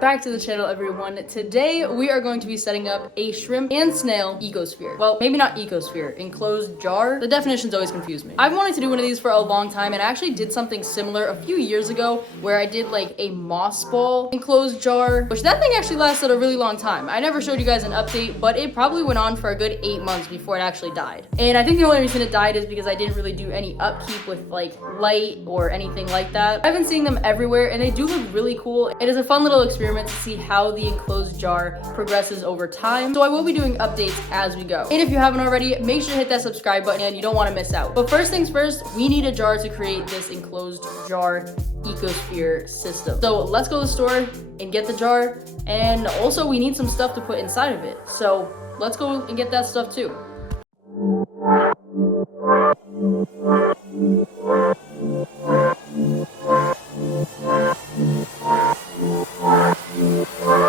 back to the channel, everyone. Today we are going to be setting up a shrimp and snail ecosphere. Well, maybe not ecosphere, enclosed jar. The definitions always confuse me. I've wanted to do one of these for a long time, and I actually did something similar a few years ago where I did like a moss ball enclosed jar, which that thing actually lasted a really long time. I never showed you guys an update, but it probably went on for a good 8 months before it actually died. And I think the only reason it died is because I didn't really do any upkeep with like light or anything like that. I've been seeing them everywhere and they do look really cool. It is a fun little experiment to see how the enclosed jar progresses over time. So I will be doing updates as we go. And if you haven't already, make sure to hit that subscribe button and you don't want to miss out. But first things first, we need a jar to create this enclosed jar ecosphere system. So let's go to the store and get the jar. And also we need some stuff to put inside of it. So let's go and get that stuff too.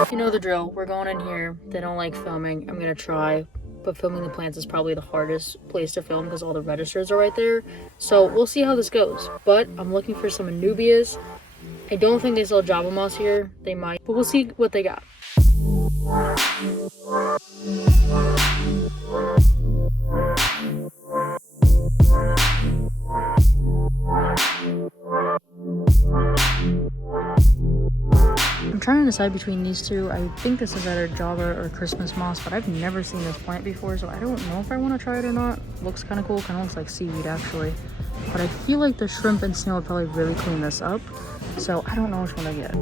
You know the drill. We're going in here. They don't like filming. I'm gonna try, but filming the plants is probably the hardest place to film because all the registers are right there. So we'll see how this goes. But I'm looking for some Anubias. I don't think they sell Java Moss here. They might, but we'll see what they got. I'm trying to decide between these two. I think this is either Java or Christmas moss, but I've never seen this plant before, so I don't know if I want to try it or not. Looks kind of cool. Kind of looks like seaweed actually, but I feel like the shrimp and snail would probably really clean this up, so I don't know which one to get.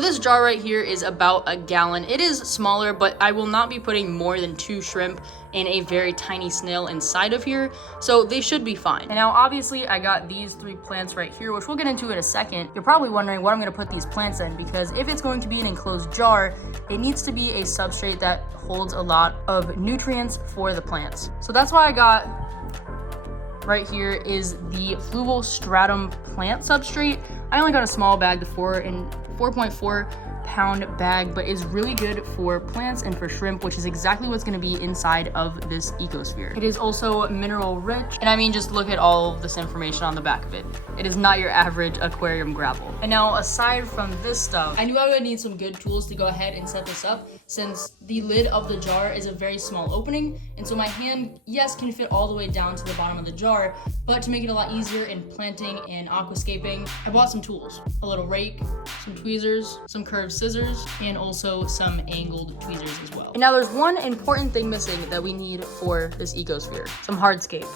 This jar right here is about a gallon. It is smaller, but I will not be putting more than 2 shrimp and a very tiny snail inside of here, so they should be fine. And now obviously I got these 3 plants right here, which we'll get into in a second. You're probably wondering what I'm going to put these plants in, because if it's going to be an enclosed jar, it needs to be a substrate that holds a lot of nutrients for the plants. So that's why I got right here is the Fluval Stratum plant substrate. I only got a small bag, the 4.4 pound bag, but is really good for plants and for shrimp, which is exactly what's going to be inside of this ecosphere. It is also mineral rich, and I mean, just look at all of this information on the back of it. It is not your average aquarium gravel. And now, aside from this stuff, I knew I would need some good tools to go ahead and set this up, since the lid of the jar is a very small opening, and so my hand, yes, can fit all the way down to the bottom of the jar, but to make it a lot easier in planting and aquascaping, I bought some tools. A little rake, some tweezers, some curved scissors, and also some angled tweezers as well. And now there's one important thing missing that we need for this ecosphere: some hardscape.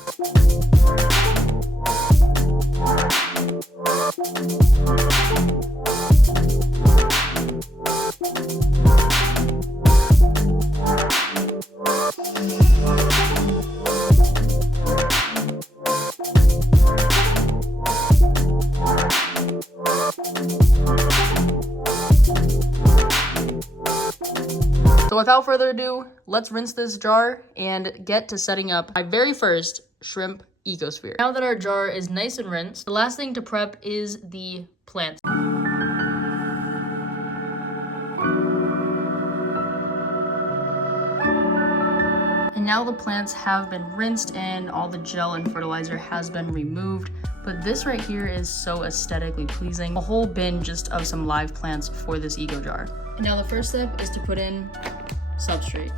So without further ado, let's rinse this jar and get to setting up my very first shrimp ecosphere. Now that our jar is nice and rinsed, the last thing to prep is the plants. And now the plants have been rinsed and all the gel and fertilizer has been removed. But this right here is so aesthetically pleasing. A whole bin just of some live plants for this eco jar. And now the first step is to put in substrate.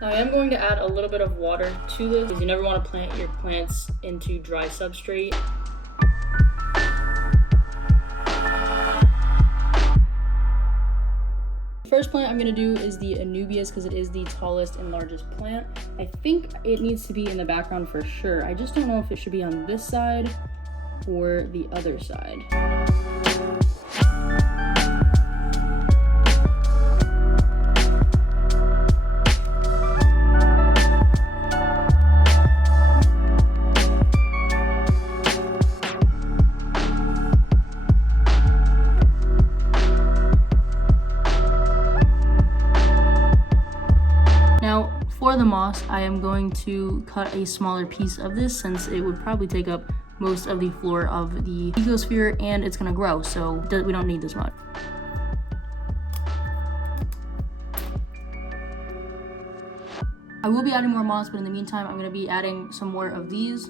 I am going to add a little bit of water to this because you never want to plant your plants into dry substrate. The first plant I'm going to do is the Anubias because it is the tallest and largest plant. I think it needs to be in the background for sure. I just don't know if it should be on this side or the other side. moss, I am going to cut a smaller piece of this since it would probably take up most of the floor of the ecosphere and it's gonna grow, so we don't need this much. I will be adding more moss, but in the meantime, I'm gonna be adding some more of these.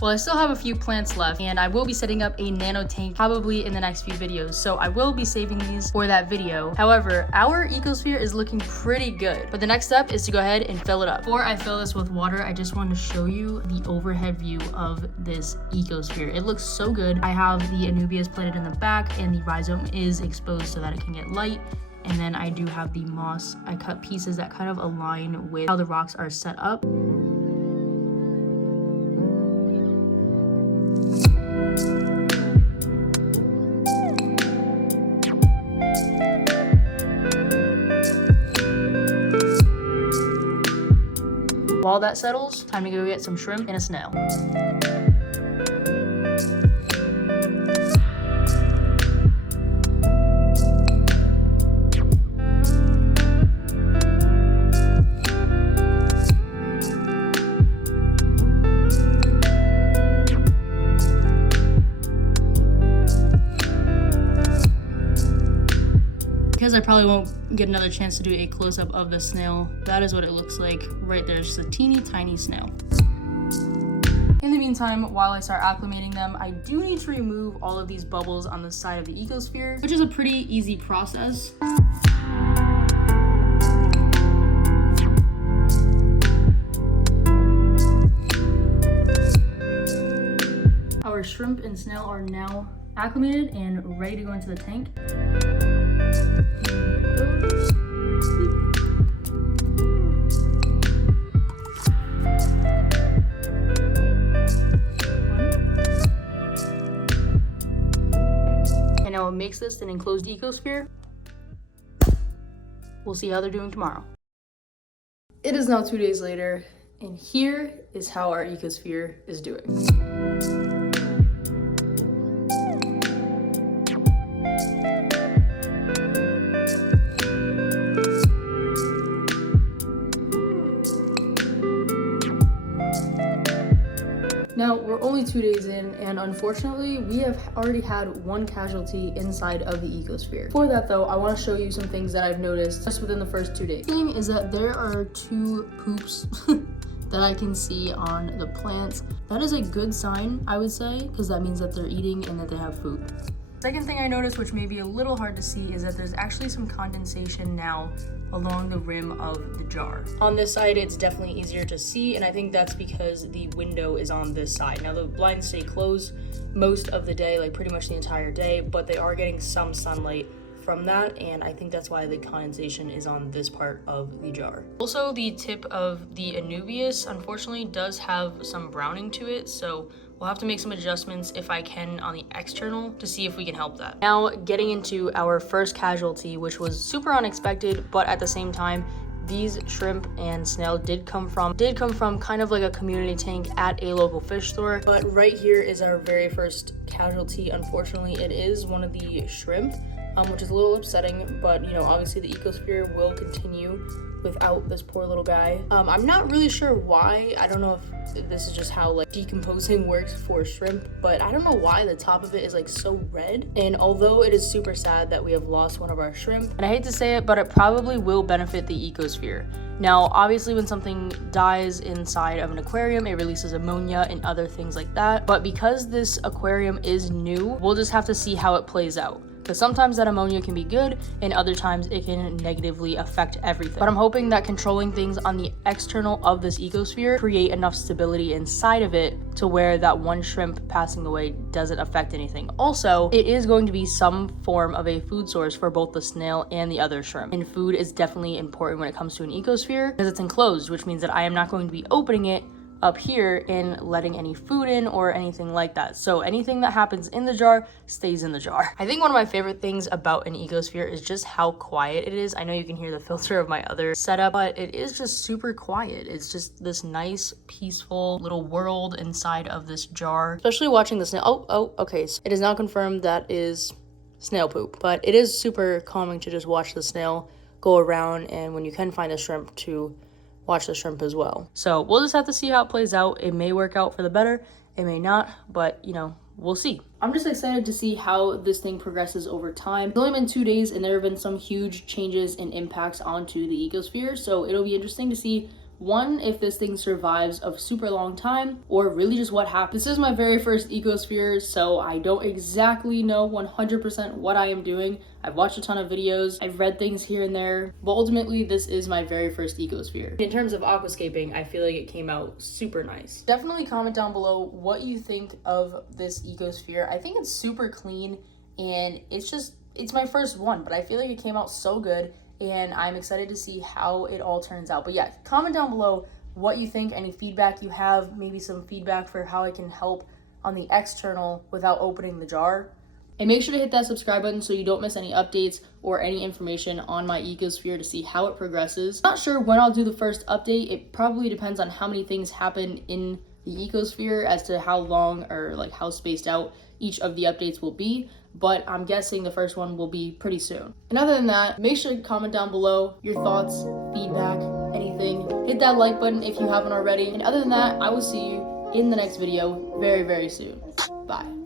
Well, I still have a few plants left and I will be setting up a nano tank probably in the next few videos. So I will be saving these for that video. However, our ecosphere is looking pretty good. But the next step is to go ahead and fill it up. Before I fill this with water, I just wanted to show you the overhead view of this ecosphere. It looks so good. I have the Anubias planted in the back and the rhizome is exposed so that it can get light. And then I do have the moss. I cut pieces that kind of align with how the rocks are set up. While that settles, time to go get some shrimp and a snail. Because I probably won't get another chance to do a close-up of the snail, that is what it looks like right there. It's just a teeny tiny snail. In the meantime, while I start acclimating them, I do need to remove all of these bubbles on the side of the ecosphere, which is a pretty easy process. Our shrimp and snail are now acclimated and ready to go into the tank. And now it makes this an enclosed ecosphere. We'll see how they're doing tomorrow. It is now 2 days later, and here is how our ecosphere is doing. Now, we're only 2 days in, and unfortunately, we have already had one casualty inside of the ecosphere. Before that, though, I want to show you some things that I've noticed just within the first 2 days. The thing is that there are 2 poops that I can see on the plants. That is a good sign, I would say, because that means that they're eating and that they have food. Second thing I noticed, which may be a little hard to see, is that there's actually some condensation now along the rim of the jar. On this side, it's definitely easier to see, and I think that's because the window is on this side. Now, the blinds stay closed most of the day, like pretty much the entire day, but they are getting some sunlight from that, and I think that's why the condensation is on this part of the jar. Also, the tip of the Anubias, unfortunately, does have some browning to it, so we'll have to make some adjustments if I can on the external to see if we can help that. Now, getting into our first casualty, which was super unexpected, but at the same time, these shrimp and snail did come from kind of like a community tank at a local fish store. But right here is our very first casualty. Unfortunately, it is one of the shrimp, which is a little upsetting, but you know, obviously the ecosphere will continue without this poor little guy. I'm not really sure why. I don't know if this is just how like decomposing works for shrimp, but I don't know why the top of it is like so red. And although it is super sad that we have lost one of our shrimp, and I hate to say it, but it probably will benefit the ecosphere. Now, obviously when something dies inside of an aquarium, it releases ammonia and other things like that. But because this aquarium is new, we'll just have to see how it plays out. Because sometimes that ammonia can be good and other times it can negatively affect everything. But I'm hoping that controlling things on the external of this ecosphere create enough stability inside of it to where that one shrimp passing away doesn't affect anything. Also, it is going to be some form of a food source for both the snail and the other shrimp. And food is definitely important when it comes to an ecosphere because it's enclosed, which means that I am not going to be opening it up here in letting any food in or anything like that. So anything that happens in the jar stays in the jar. I think one of my favorite things about an ecosphere is just how quiet it is. I know you can hear the filter of my other setup, but it is just super quiet. It's just this nice, peaceful little world inside of this jar, especially watching the snail. Okay. So it is now confirmed that is snail poop, but it is super calming to just watch the snail go around, and when you can find a shrimp, to watch the shrimp as well. So we'll just have to see how it plays out. It may work out for the better, it may not, but you know, we'll see. I'm just excited to see how this thing progresses over time. It's only been 2 days and there have been some huge changes and impacts onto the ecosphere, so it'll be interesting to see, one, if this thing survives a super long time, or really just what happens. This is my very first ecosphere, so I don't exactly know 100% what I am doing. I've watched a ton of videos, I've read things here and there, but ultimately this is my very first ecosphere. In terms of aquascaping, I feel like it came out super nice. Definitely comment down below what you think of this ecosphere. I think it's super clean, and it's my first one, but I feel like it came out so good, and I'm excited to see how it all turns out. But yeah, comment down below what you think, any feedback you have, maybe some feedback for how I can help on the external without opening the jar. And make sure to hit that subscribe button so you don't miss any updates or any information on my ecosphere to see how it progresses. Not sure when I'll do the first update. It probably depends on how many things happen in the ecosphere as to how long or like how spaced out each of the updates will be, but I'm guessing the first one will be pretty soon. And other than that, make sure to comment down below your thoughts, feedback, anything. Hit that like button if you haven't already. And other than that, I will see you in the next video very, very soon. Bye.